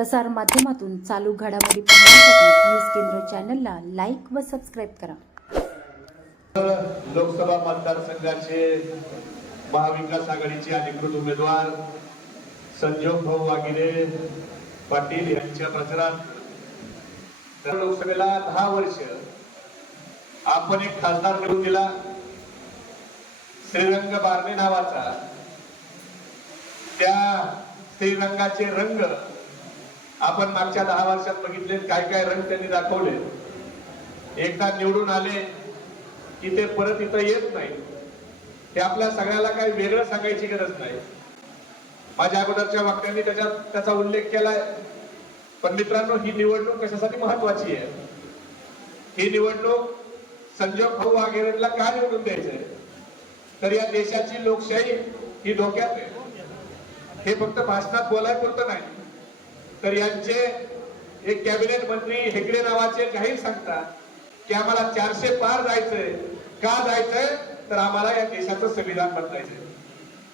प्रसार माध्यमातून चालू घडामोडी पाहण्यासाठी न्यूज केंद्र चॅनलला लाईक व सबस्क्राईब करा। लोकसभा मतदारसंघाचे महाविकास आघाडीचे अधिकृत उमेदवार संजोग भाऊ वागिरे पाटील यांच्या प्रचारात लोकसभेला 10 वर्ष आपण एक खासदार निवडून दिला श्रीरंग बारणे नावाचा। त्या श्रीरंगाचे रंग आपण मागच्या 10 वर्षात बघितले, काय काय रंग त्यांनी दाखवले। एकदा निवडून आले की ते परत इथं येत नाही, हे आपल्या सगळ्याला काही वेगळं सांगायची गरज नाही। माझ्या अगोदरच्या वाक्यांनी त्याचा उल्लेख केलाय। पण मित्रांनो, ही निवडणूक कशासाठी महत्वाची आहे? ही निवडणूक संजोग भाऊ वागिरेला का निवडून द्यायचंय? तर या देशाची लोकशाही ही धोक्यात आहे। हे फक्त भाषणात बोलायपुरतं नाही, तर यांचे एक कॅबिनेट मंत्री हेगडे नावाचे जाहीर सांगतात की आम्हाला 400 पार जायचंय। का जायचंय? तर आम्हाला या देशाचं संविधान बदलायचंय।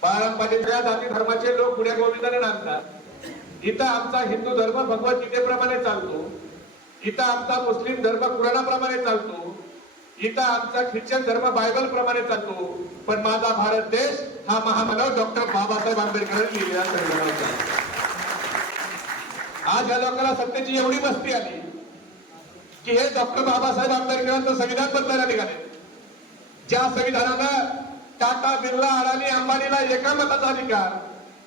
पारंपरिक जाती धर्माचे लोक पुढे गोविंदाने नांदतात। इथं आमचा हिंदू धर्म भगवद्गीतेप्रमाणे चालतो, इथं आमचा मुस्लिम धर्म कुराणाप्रमाणे चालतो, इथं आमचा ख्रिश्चन धर्म बायबल प्रमाणे चालतो। पण माझा भारत देश हा महामानव डॉक्टर बाबासाहेब आंबेडकरांनी लिहिलेला संविधान होता। आज या लोकांना सत्तेची एवढी मस्ती आली की हे डॉक्टर बाबासाहेब आंबेडकरांचं संविधान बदलायला निघाले। ज्या संविधानानं टाटा, बिर्ला, अडाणी, अंबानीला एका मताचा अधिकार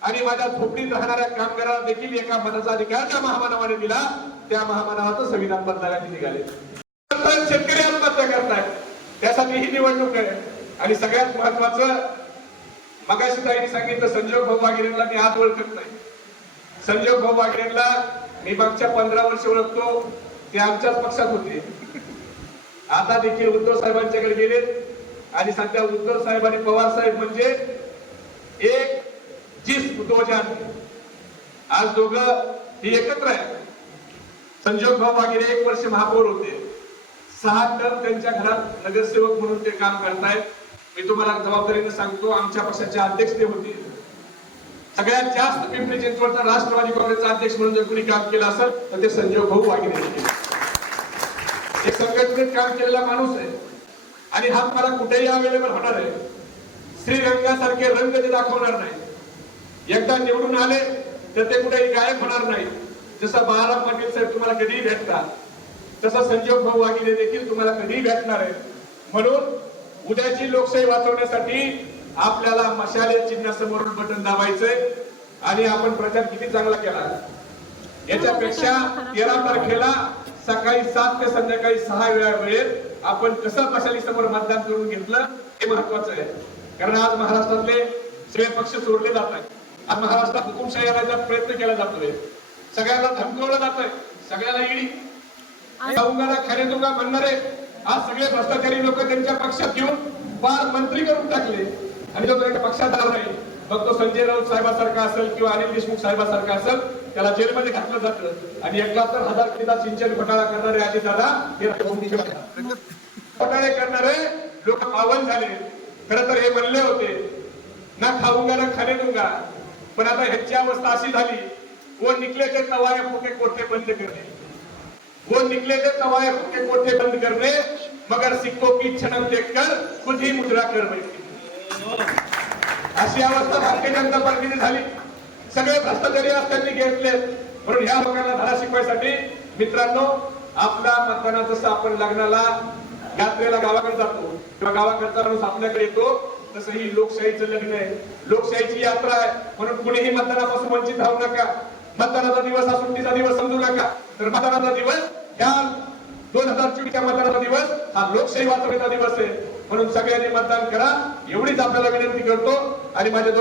आणि माझ्या झोपडीत राहणाऱ्या कामगारांना देखील एका मताचा अधिकार ज्या महामानवाने दिला, त्या महामानवाचं संविधान बदलायला निघाले। शेतकरी आत्महत्या करतायत, त्यासाठी ही निवडणूक आहे। आणि सगळ्यात महत्वाचं, मगाशी ताईंनी सांगितलं संजोग भाऊ वागिरेला मी हात ओळखत नाही। संजोग भाऊ वागिरेला मी मागच्या 15 वर्ष ओळखतो, ते आमच्याच पक्षात होते। आता देखील उद्धव साहेबांच्याकडे गेले आणि सध्या उद्धव साहेब आणि पवार साहेब म्हणजे एक जिस्म दो जान। आज दोघं ही एकत्र आहे। संजोग भाऊ वागिरे 1 वर्ष महापौर होते, 6 टर्म त्यांच्या घरात नगरसेवक म्हणून ते काम करतायत। मी तुम्हाला जबाबदारीने सांगतो, आमच्या पक्षाचे अध्यक्ष ते होते। सगळ्यात जास्त पिंपरी चिंचवडचा राष्ट्रवादी काँग्रेसचा अध्यक्ष म्हणून जर कुणी काम केलं असेल तर ते संजोग भाऊ वागिरे यांनी केलं। एक संघटनेत काम केलेला माणूस आहे आणि हा मला कुठेही अवेलेबल होणार आहे। श्रीरंगासारखे रंग ते दाखवणार नाही। एकदा निवडून आले तर ते कुठेही गायब होणार नाही। जसं बाळाराम पाटील साहेब तुम्हाला कधीही भेटतात, तसं संजोग भाऊ वागिरे देखील तुम्हाला कधीही भेटणार आहे। म्हणून उद्याची लोकशाही वाचवण्यासाठी आपल्याला मशाले चिन्हासमोरून बटन दाबायचंय आणि आपण प्रचार किती चांगला केला याच्यापेक्षा 13 तारखेला सकाळी 7 ते संध्याकाळी 6 वेळेत आपण कसं मशाली समोर मतदान करून घेतलं हे महत्वाचं आहे। कारण आज महाराष्ट्रातले सगळे पक्ष सोडले जात आहेत। आज महाराष्ट्रात हुकुमशाही आणायचा प्रयत्न केला जातोय, सगळ्यांना धमकवलं जातोय, सगळ्याला ईडी खाणे तुका म्हणणारे आज सगळे भ्रष्टाचारी लोक त्यांच्या पक्षात घेऊन पार मंत्री करून टाकले। आणि जो त्यांच्या पक्षात आला नाही, मग तो संजय राऊत साहेबांसारखा असेल किंवा अनिल देशमुख साहेबांसारखा असेल, त्याला जेलमध्ये घातलं जातं। आणि 71,000 कोटीचा सिंचन घोटाळा करणारे अजितदादा घोटाळे करणारे लोक पावन झाले। खरं तर हे म्हणले होते ना खाऊंगा ना खाने दूंगा, पण आता ह्याची अवस्था अशी झाली, वो निकले थे तवाए फुके कोठे बंद करणे, वो निकले थे तवाए फुके कोठे बंद करने, मगर सिक्कों की छनक देखकर खुद ही मुद्रा कर बैठी। अशी अवस्था भारतीय जनता पार्टीची झाली। सगळे भ्रष्टाचारी त्यांनी घेतले। म्हणून ह्या लोकांना धडा शिकवायसाठी मित्रांनो, आपला मतदाना जसं आपण लग्नाला यात्रेला गावाकडे जातो किंवा गावाकडचा माणूस आपल्याकडे येतो, तसं ही लोकशाहीचं लग्न आहे, लोकशाहीची यात्रा आहे। म्हणून कुणीही मतदानापासून वंचित राहू नका। मतदानाचा दिवस हा सुट्टीचा दिवस समजू नका, तर मतदानाचा दिवस ह्या 2024च्या मतदानाचा दिवस हा लोकशाही वाचवण्याचा दिवस आहे। म्हणून सगळ्यांनी मतदान करा एवढीच आपल्याला विनंती करतो। आणि माझ्या